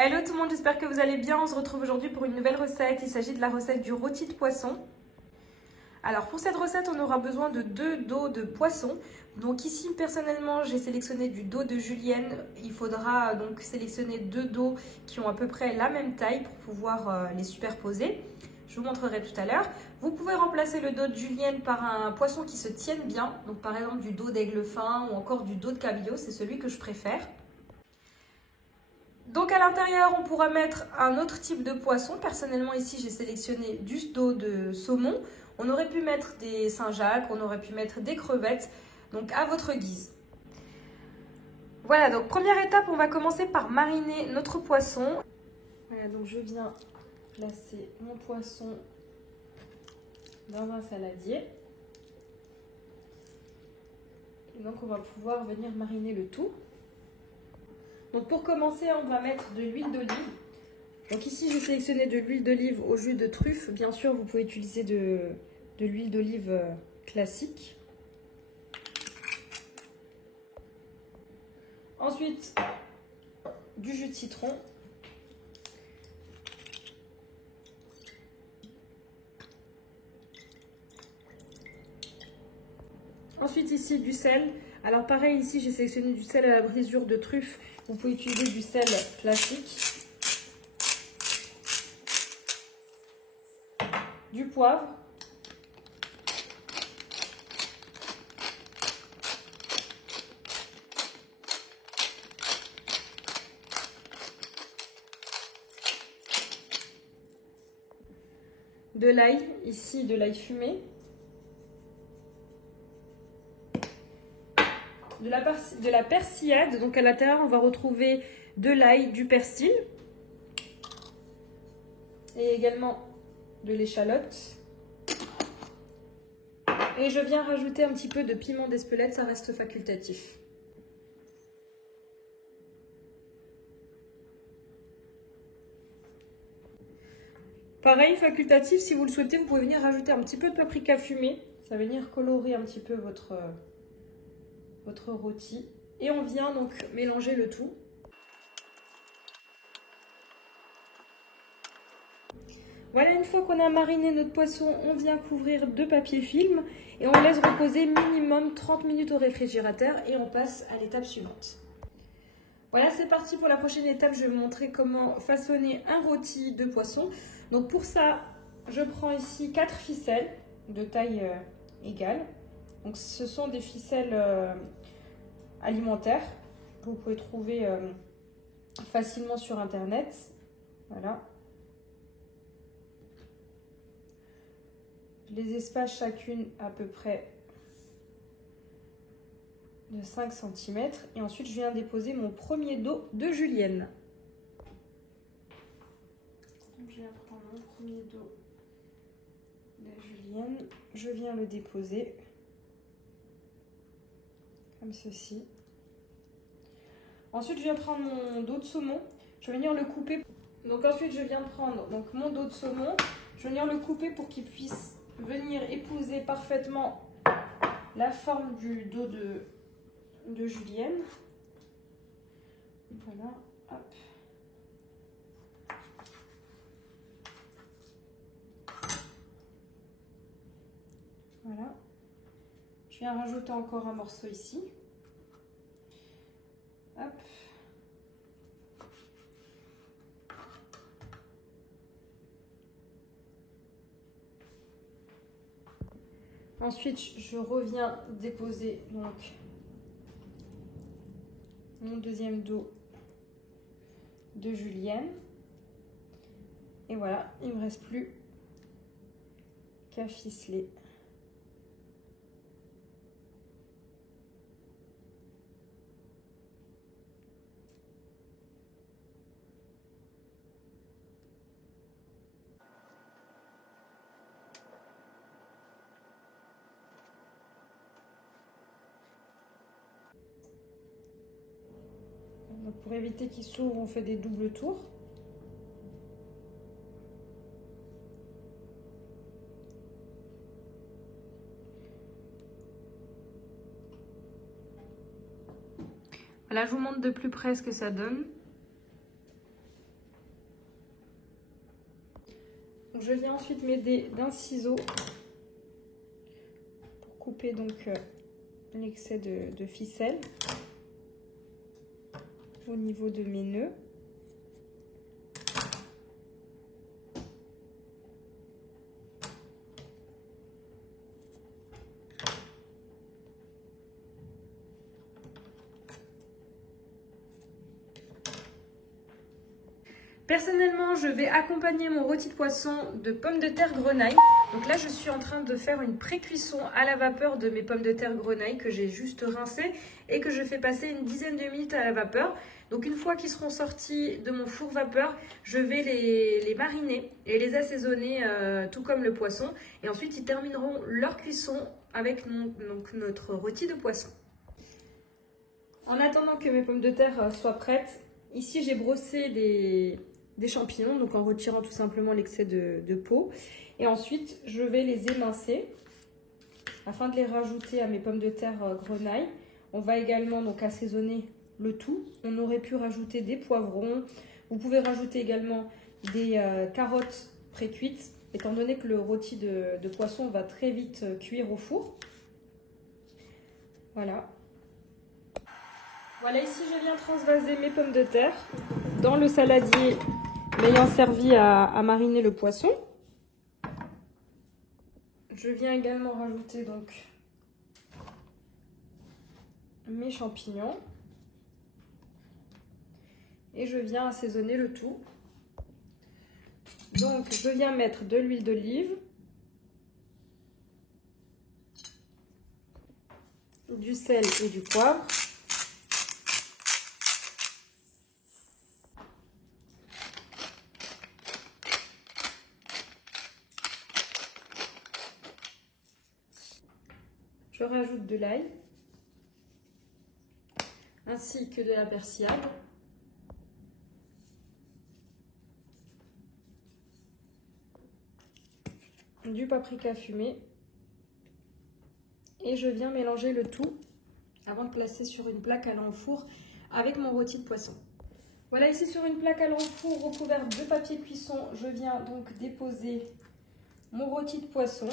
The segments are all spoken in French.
Hello tout le monde, j'espère que vous allez bien. On se retrouve aujourd'hui pour une nouvelle recette. Il s'agit de la recette du rôti de poisson. Alors pour cette recette, on aura besoin de 2 dos de poisson. Donc ici, personnellement, j'ai sélectionné du dos de julienne. Il faudra donc sélectionner 2 dos qui ont à peu près la même taille pour pouvoir les superposer. Je vous montrerai tout à l'heure. Vous pouvez remplacer le dos de julienne par un poisson qui se tienne bien. Donc par exemple du dos d'aigle fin ou encore du dos de cabillaud, c'est celui que je préfère. Donc à l'intérieur, on pourra mettre un autre type de poisson. Personnellement, ici, j'ai sélectionné du dos de saumon. On aurait pu mettre des Saint-Jacques, on aurait pu mettre des crevettes, donc à votre guise. Voilà, donc première étape, on va commencer par mariner notre poisson. Voilà, donc je viens placer mon poisson dans un saladier. Et donc on va pouvoir venir mariner le tout. Donc pour commencer, on va mettre de l'huile d'olive. Donc ici, j'ai sélectionné de l'huile d'olive au jus de truffe. Bien sûr, vous pouvez utiliser de l'huile d'olive classique. Ensuite, du jus de citron. Ensuite ici, du sel. Alors pareil, ici, j'ai sélectionné du sel à la brisure de truffe. Vous pouvez utiliser du sel classique. Du poivre. De l'ail, ici de l'ail fumé. De la persillade, donc à l'intérieur on va retrouver de l'ail, du persil et également de l'échalote. Et je viens rajouter un petit peu de piment d'Espelette, ça reste facultatif. Pareil, facultatif, si vous le souhaitez, vous pouvez venir rajouter un petit peu de paprika fumé. Ça va venir colorer un petit peu votre rôti. Et on vient donc mélanger le tout. Voilà, une fois qu'on a mariné notre poisson, on vient couvrir de papier film et on laisse reposer minimum 30 minutes au réfrigérateur et on passe à l'étape suivante. Voilà, c'est parti pour la prochaine étape. Je vais vous montrer comment façonner un rôti de poisson. Donc pour ça, je prends ici 4 ficelles de taille égale. Donc ce sont des ficelles alimentaires que vous pouvez trouver facilement sur internet. Voilà. Je les espace chacune à peu près de 5 cm. Et ensuite, je viens déposer mon premier dos de julienne. Donc, je viens prendre mon premier dos de julienne. Je viens le déposer comme ceci. Ensuite, je viens prendre mon dos de saumon. Je vais venir le couper. Donc ensuite, je viens prendre donc, mon dos de saumon. Je vais venir le couper pour qu'il puisse venir épouser parfaitement la forme du dos de julienne. Voilà, hop. Voilà. Je viens rajouter encore un morceau ici. Hop. Ensuite, je reviens déposer donc mon deuxième dos de julienne. Et voilà, il ne me reste plus qu'à ficeler. Donc pour éviter qu'il s'ouvre, on fait des doubles tours. Voilà, je vous montre de plus près ce que ça donne. Je viens ensuite m'aider d'un ciseau pour couper donc l'excès de ficelle au niveau de mes nœuds. Personnellement, je vais accompagner mon rôti de poisson de pommes de terre grenaille. Donc là, je suis en train de faire une pré-cuisson à la vapeur de mes pommes de terre grenaille que j'ai juste rincées et que je fais passer une dizaine de minutes à la vapeur. Donc une fois qu'ils seront sortis de mon four vapeur, je vais les mariner et les assaisonner tout comme le poisson. Et ensuite, ils termineront leur cuisson avec notre rôti de poisson. En attendant que mes pommes de terre soient prêtes, ici j'ai brossé des champignons, donc en retirant tout simplement l'excès de peau. Et ensuite, je vais les émincer afin de les rajouter à mes pommes de terre grenaille. On va également donc assaisonner le tout. On aurait pu rajouter des poivrons. Vous pouvez rajouter également des carottes pré-cuites, étant donné que le rôti de poisson va très vite cuire au four. Voilà. Voilà, ici je viens transvaser mes pommes de terre dans le saladier m'ayant servi à mariner le poisson. Je viens également rajouter donc mes champignons et je viens assaisonner le tout. Donc je viens mettre de l'huile d'olive, du sel et du poivre. Je rajoute de l'ail, ainsi que de la persillade. Du paprika fumé. Et je viens mélanger le tout avant de placer sur une plaque allant au four avec mon rôti de poisson. Voilà, ici sur une plaque allant au four recouverte de papier cuisson, je viens donc déposer mon rôti de poisson.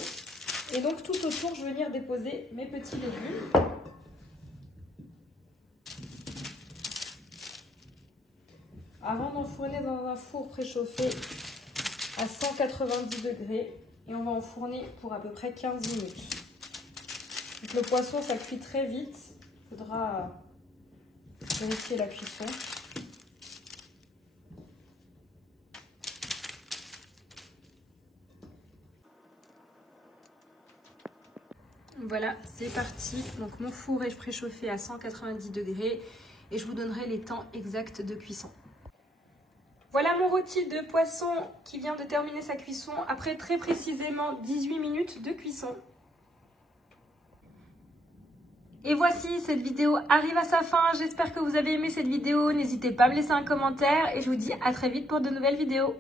Et donc tout autour, je vais venir déposer mes petits légumes. Avant d'enfourner dans un four préchauffé à 190 degrés. Et on va enfourner pour à peu près 15 minutes. Donc le poisson, ça cuit très vite. Il faudra vérifier la cuisson. Voilà, c'est parti. Donc mon four est préchauffé à 190 degrés et je vous donnerai les temps exacts de cuisson. Voilà mon rôti de poisson qui vient de terminer sa cuisson après très précisément 18 minutes de cuisson. Et voici, cette vidéo arrive à sa fin. J'espère que vous avez aimé cette vidéo. N'hésitez pas à me laisser un commentaire et je vous dis à très vite pour de nouvelles vidéos.